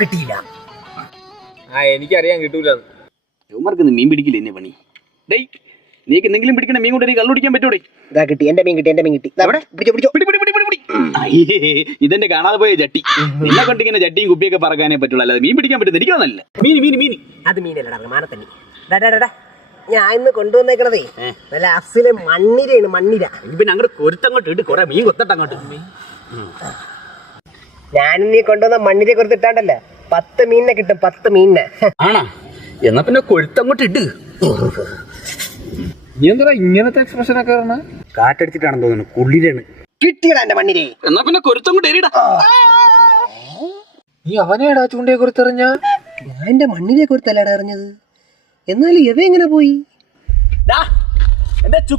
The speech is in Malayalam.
കിട്ടിയില്ല. എനിക്കറിയാൻ കിട്ടൂല. ഇവന്മാർക്ക് മീൻ പിടിക്കില്ല എന്നെ പണി. ഡേയ് നീക്ക് എന്തെങ്കിലും പിടിക്കണ മീൻ കൊണ്ട് കള്ളു പിടിക്കാൻ പറ്റൂടെ? ഇതാ കിട്ടി, എന്റെ മീൻ കിട്ടി, എന്റെ മീൻ കിട്ടി. ഇതെന്റെ കാണാതെ പോയ ചട്ടി. നിന്നെ കൊണ്ട് ഇങ്ങനെ ചട്ടിയും കുപ്പിയൊക്കെ പറക്കാനേ പറ്റുള്ളൂ, അല്ലാതെ മീൻ പിടിക്കാൻ പറ്റുന്ന എനിക്കൊന്നല്ല. മീൻ അത് മീനല്ലടാ, മാനത്തണ്ണി. ഞാൻ ഇന്ന് കൊണ്ടുവന്നേക്കണതേ നല്ല അസിലെ മണ്ണിരയാണ്, മണ്ണിര. പിന്നെ അങ്ങോട്ട് കൊരുത്തങ്ങോട്ട് ഇട്ട് കൊറേ മീൻ കൊത്തട്ടങ്ങോട്ട്. ഞാനിന്നീ കൊണ്ടുവന്ന മണ്ണിരെ കൊടുത്തിട്ടാണ്ടല്ലോ 10 മീനിനെ കിട്ടും, 10 മീനിനെ. ആണാ? എന്നാ പിന്നെ കൊഴുത്തങ്ങോട്ട് ഇട്ട്. നീ എന്താ ഇങ്ങനത്തെ എക്സ്പ്രഷൻ ഒക്കെ പറഞ്ഞ? കാറ്റടിച്ചിട്ടാണെന്ന് തോന്നുന്നു, കുള്ളിലാണ്. കിട്ടിയടാ എന്റെ മണ്ണിരെ. എന്നാ പിന്നെ കൊരുത്തങ്ങോട്ട് എറിയടാ. നീ അവനെടാ ചൂണ്ടയെ കുറിച്ചെറിഞ്ഞ? ഞാൻ എന്റെ മണ്ണിരെ കൊടുത്തല്ലേടാ എറിഞ്ഞത്. എന്നാലും എവ എങ്ങനെ പോയി?